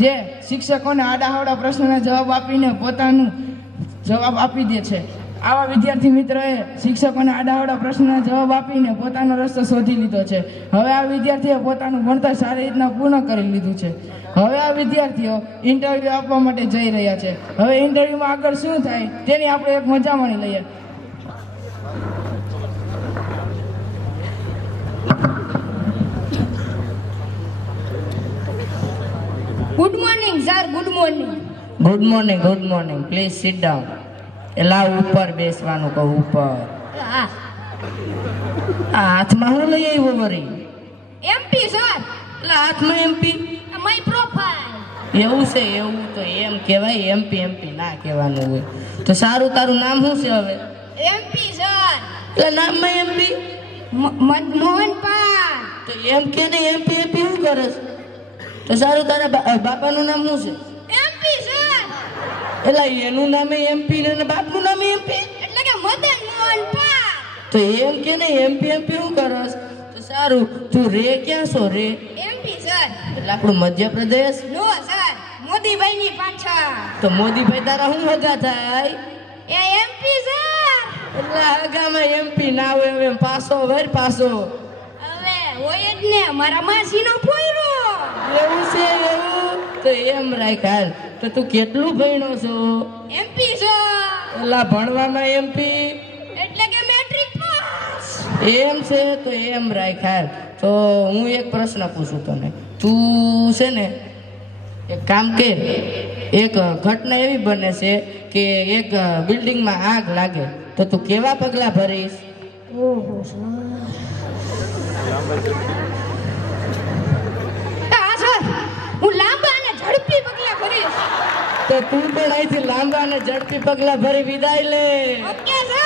જે શિક્ષકોને આડાહવડા પ્રશ્નોના જવાબ આપીને પોતાનું જવાબ આપી દે છે. આવા વિદ્યાર્થી મિત્રોએ શિક્ષકોને આડાહવડા પ્રશ્નોના જવાબ આપીને પોતાનો રસ્તો શોધી લીધો છે. હવે આ વિદ્યાર્થીએ પોતાનું ભણતર સારી રીતના પૂર્ણ કરી લીધું છે. હવે આ વિદ્યાર્થીઓ ઇન્ટરવ્યૂ આપવા માટે જઈ રહ્યા છે. હવે ઇન્ટરવ્યૂમાં આગળ શું થાય તેની આપણે એક મજા માણી લઈએ. Good morning sir. Good morning. Good morning. Good morning. Please sit down. એલા ઉપર બેસવાનું કહું, ઉપર. હા. આ હાથમાં હું લઈ આવ્યો વરી? MP sir. એટલે હાથમાં એમપી? My profile. એવું છે? એવું તો એમ કહેવાય, એમપી એમપી ના કહેવાનું હોય. તો સારું, તારું નામ શું છે હવે? MP sir. એટલે નામમાં એમપી? મોહનપાલ. તો એમ કે ને એમપી એમપી શું કરે છે? તો સારું, તારા બાપાનું નામ શું છે? MP sir. એટલે એનું નામે એમપી ને બાપનું નામે એમપી? એટલે કે મદન મોહનપાલ. તો એમ કે ને એમપી એમપી શું કરસ? તો સારું, તું રે ક્યાં છો રે? MP sir. એટલે આપણું મધ્યપ્રદેશ? નો સર, મોદીભાઈ ની પાછળ. તો મોદીભાઈ તારા શું હગા થાય? એ એમપી સર. એટલે હગામાં એમપી ના હોય, હવે પાસો વર પાસો. હવે હોય જ ને, મારા માસીનો પોયરો. એવું છે? એવું તો એમ રાખ હાલ. તો તું કેટલું ભણ્યો છો? MP sir. એલા ભણવામાં એમપી એટલે કે મેટ્રિક પાસ. એમ છે? તો એમ રાખ હાલ. તો હું એક પ્રશ્ન પૂછું તને. તું છે ને એક કામ કે, એક ઘટના એવી બને છે કે એક બિલ્ડિંગમાં આગ લાગે, તો તું કેવા પગલા ભરીશ? ઓહો સર. હા સર, હું લાંબા અને ઝડપી પગલા ભરીશ. તો તું પણ અહીંથી લાંબા અને ઝડપી પગલા ભરી વિદાય લે. Okay sir.